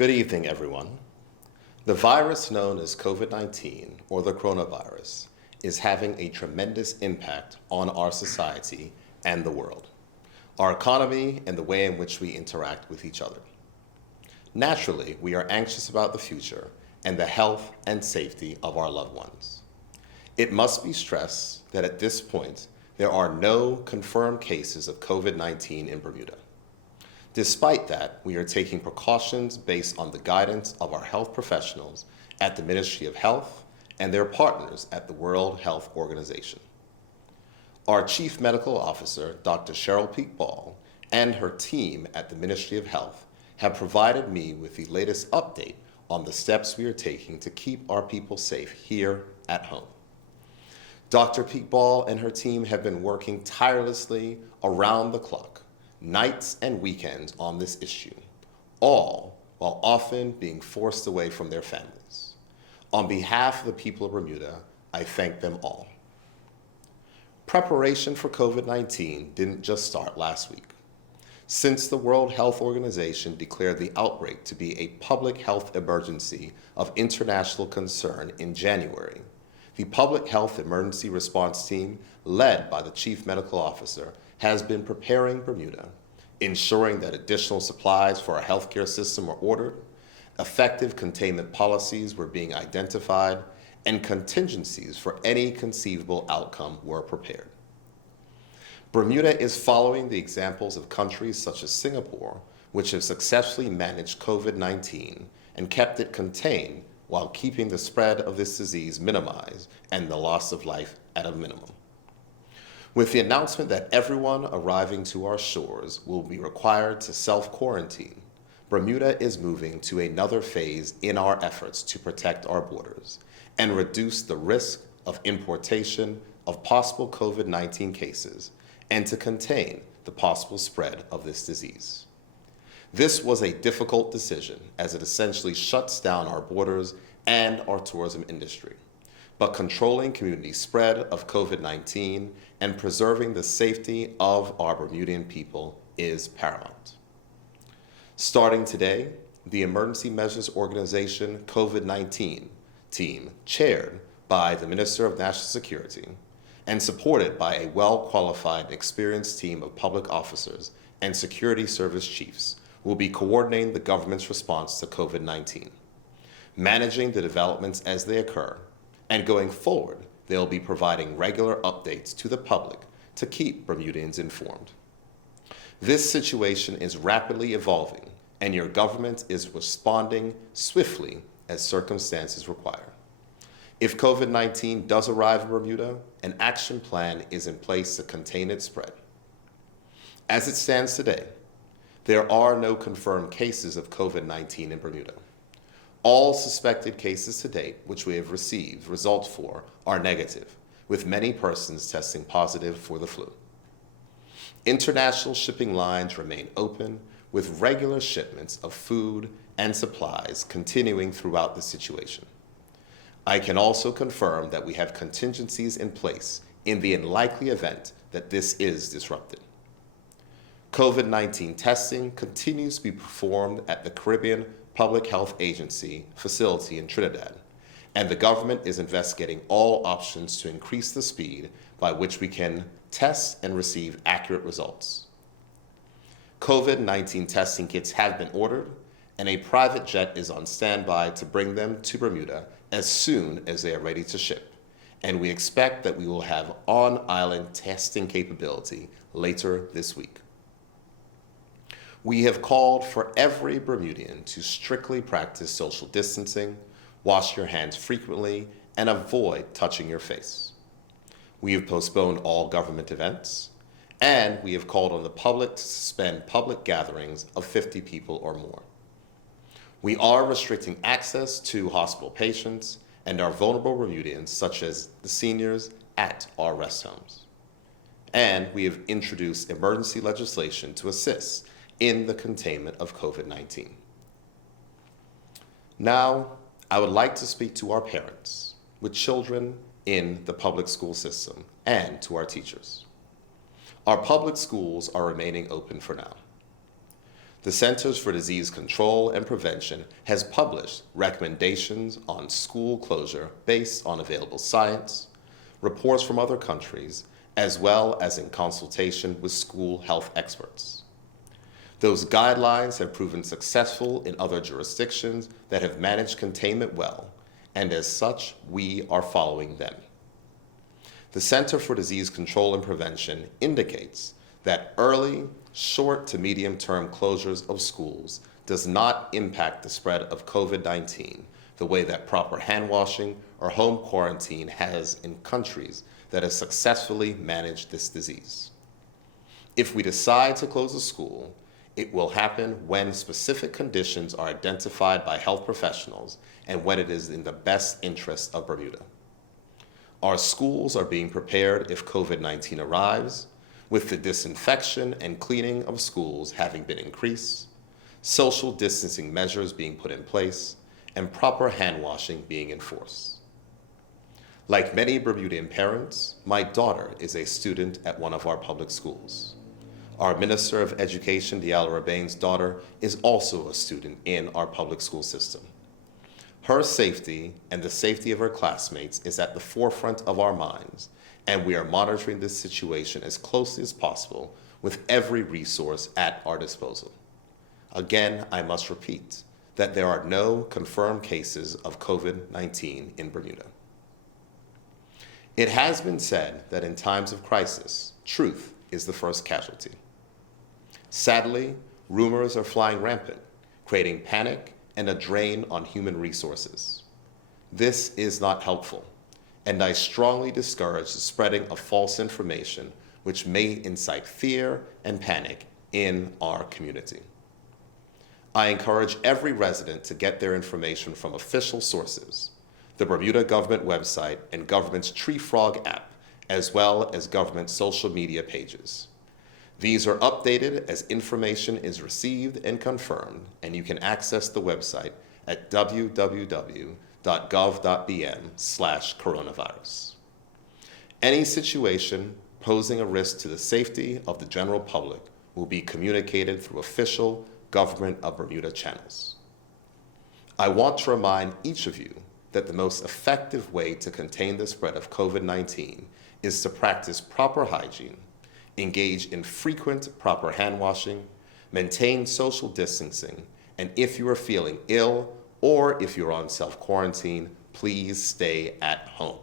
Good evening, everyone. The virus known as COVID-19, or the coronavirus, is having a tremendous impact on our society and the world, our economy, and the way in which we interact with each other. Naturally, we are anxious about the future and the health and safety of our loved ones. It must be stressed that at this point, there are no confirmed cases of COVID-19 in Bermuda. Despite that, we are taking precautions based on the guidance of our health professionals at the Ministry of Health and their partners at the World Health Organization. Our Chief Medical Officer, Dr. Cheryl Peak-Ball, and her team at the Ministry of Health have provided me with the latest update on the steps we are taking to keep our people safe here at home. Dr. Peak-Ball and her team have been working tirelessly around the clock, nights and weekends on this issue, all while often being forced away from their families. On behalf of the people of Bermuda, I thank them all. Preparation for COVID-19 didn't just start last week. Since the World Health Organization declared the outbreak to be a public health emergency of international concern in January, the Public Health Emergency Response Team, led by the Chief Medical Officer, has been preparing Bermuda, ensuring that additional supplies for our healthcare system were ordered, effective containment policies were being identified, and contingencies for any conceivable outcome were prepared. Bermuda is following the examples of countries such as Singapore, which have successfully managed COVID-19 and kept it contained while keeping the spread of this disease minimized and the loss of life at a minimum. With the announcement that everyone arriving to our shores will be required to self-quarantine, Bermuda is moving to another phase in our efforts to protect our borders and reduce the risk of importation of possible COVID-19 cases and to contain the possible spread of this disease. This was a difficult decision as it essentially shuts down our borders and our tourism industry. But controlling community spread of COVID-19 and preserving the safety of our Bermudian people is paramount. Starting today, the Emergency Measures Organization COVID-19 team, chaired by the Minister of National Security and supported by a well-qualified and experienced team of public officers and security service chiefs, will be coordinating the government's response to COVID-19, managing the developments as they occur, and going forward, they'll be providing regular updates to the public to keep Bermudians informed. This situation is rapidly evolving, and your government is responding swiftly as circumstances require. If COVID-19 does arrive in Bermuda, an action plan is in place to contain its spread. As it stands today, there are no confirmed cases of COVID-19 in Bermuda. All suspected cases to date, which we have received results for, are negative, with many persons testing positive for the flu. International shipping lines remain open, with regular shipments of food and supplies continuing throughout the situation. I can also confirm that we have contingencies in place in the unlikely event that this is disrupted. COVID-19 testing continues to be performed at the Caribbean Public Health Agency facility in Trinidad, and the government is investigating all options to increase the speed by which we can test and receive accurate results. COVID-19 testing kits have been ordered, and a private jet is on standby to bring them to Bermuda as soon as they are ready to ship, and we expect that we will have on-island testing capability later this week. We have called for every Bermudian to strictly practice social distancing, wash your hands frequently, and avoid touching your face. We have postponed all government events, and we have called on the public to suspend public gatherings of 50 people or more. We are restricting access to hospital patients and our vulnerable Bermudians, such as the seniors, at our rest homes. And we have introduced emergency legislation to assist in the containment of COVID-19. Now, I would like to speak to our parents with children in the public school system and to our teachers. Our public schools are remaining open for now. The Centers for Disease Control and Prevention has published recommendations on school closure based on available science, reports from other countries, as well as in consultation with school health experts. Those guidelines have proven successful in other jurisdictions that have managed containment well, and as such, we are following them. The Center for Disease Control and Prevention indicates that early, short to medium-term closures of schools does not impact the spread of COVID-19 the way that proper hand washing or home quarantine has in countries that have successfully managed this disease. If we decide to close a school, it will happen when specific conditions are identified by health professionals and when it is in the best interest of Bermuda. Our schools are being prepared if COVID-19 arrives, with the disinfection and cleaning of schools having been increased, social distancing measures being put in place, and proper hand washing being enforced. Like many Bermudian parents, my daughter is a student at one of our public schools. Our Minister of Education, Diala Rabain's daughter, is also a student in our public school system. Her safety and the safety of her classmates is at the forefront of our minds, and we are monitoring this situation as closely as possible with every resource at our disposal. Again, I must repeat that there are no confirmed cases of COVID-19 in Bermuda. It has been said that in times of crisis, truth is the first casualty. Sadly, rumors are flying rampant, creating panic and a drain on human resources. This is not helpful, and I strongly discourage the spreading of false information which may incite fear and panic in our community. I encourage every resident to get their information from official sources, the Bermuda government website and government's Tree Frog app, as well as government social media pages. These are updated as information is received and confirmed, and you can access the website at www.gov.bm/coronavirus. Any situation posing a risk to the safety of the general public will be communicated through official Government of Bermuda channels. I want to remind each of you that the most effective way to contain the spread of COVID-19 is to practice proper hygiene, engage in frequent proper hand washing, maintain social distancing, and if you are feeling ill or if you're on self-quarantine, please stay at home.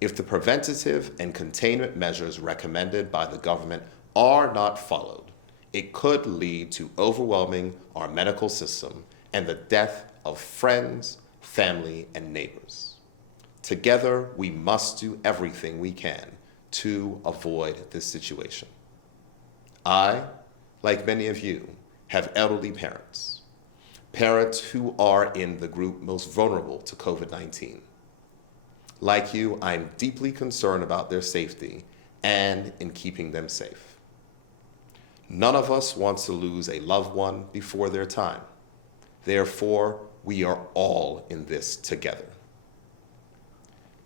If the preventative and containment measures recommended by the government are not followed, it could lead to overwhelming our medical system and the death of friends, family, and neighbors. Together, we must do everything we can to avoid this situation. I, like many of you, have elderly parents, parents who are in the group most vulnerable to COVID-19. Like you, I'm deeply concerned about their safety and in keeping them safe. None of us wants to lose a loved one before their time. Therefore, we are all in this together.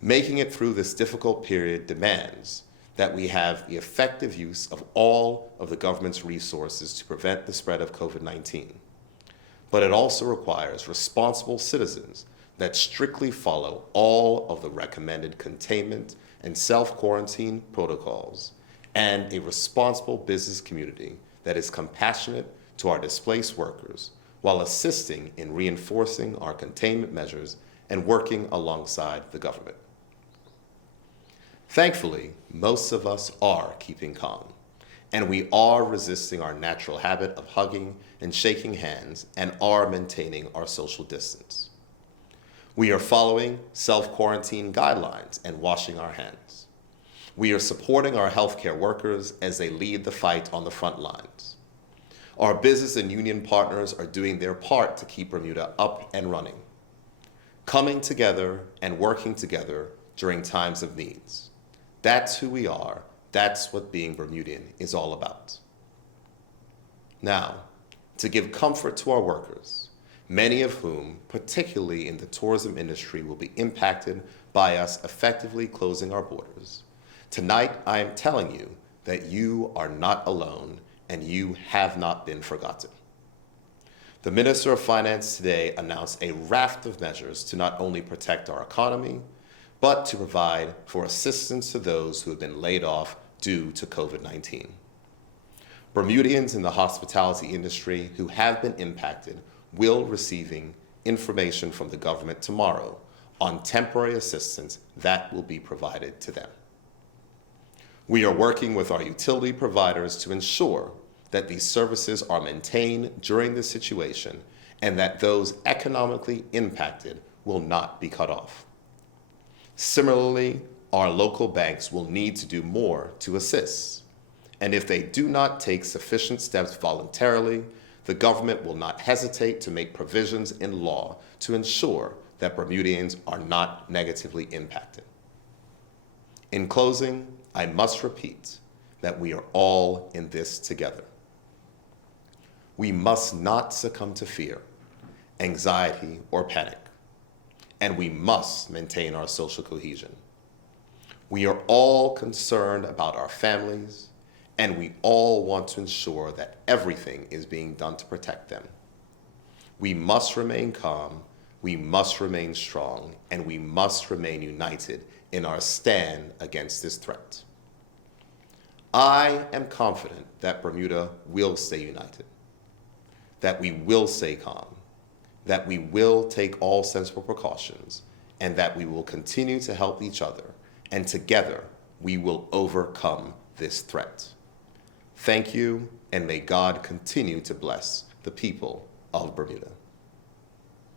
Making it through this difficult period demands that we have the effective use of all of the government's resources to prevent the spread of COVID-19. But it also requires responsible citizens that strictly follow all of the recommended containment and self-quarantine protocols, and a responsible business community that is compassionate to our displaced workers while assisting in reinforcing our containment measures and working alongside the government. Thankfully, most of us are keeping calm, and we are resisting our natural habit of hugging and shaking hands and are maintaining our social distance. We are following self-quarantine guidelines and washing our hands. We are supporting our healthcare workers as they lead the fight on the front lines. Our business and union partners are doing their part to keep Bermuda up and running, coming together and working together during times of needs. That's who we are. That's what being Bermudian is all about. Now, to give comfort to our workers, many of whom, particularly in the tourism industry, will be impacted by us effectively closing our borders, tonight I am telling you that you are not alone and you have not been forgotten. The Minister of Finance today announced a raft of measures to not only protect our economy, but to provide for assistance to those who have been laid off due to COVID-19. Bermudians in the hospitality industry who have been impacted will receiving information from the government tomorrow on temporary assistance that will be provided to them. We are working with our utility providers to ensure that these services are maintained during this situation and that those economically impacted will not be cut off. Similarly, our local banks will need to do more to assist. And if they do not take sufficient steps voluntarily, the government will not hesitate to make provisions in law to ensure that Bermudians are not negatively impacted. In closing, I must repeat that we are all in this together. We must not succumb to fear, anxiety, or panic, and we must maintain our social cohesion. We are all concerned about our families, and we all want to ensure that everything is being done to protect them. We must remain calm, we must remain strong, and we must remain united in our stand against this threat. I am confident that Bermuda will stay united, that we will stay calm, that we will take all sensible precautions, and that we will continue to help each other, and together we will overcome this threat. Thank you, and may God continue to bless the people of Bermuda.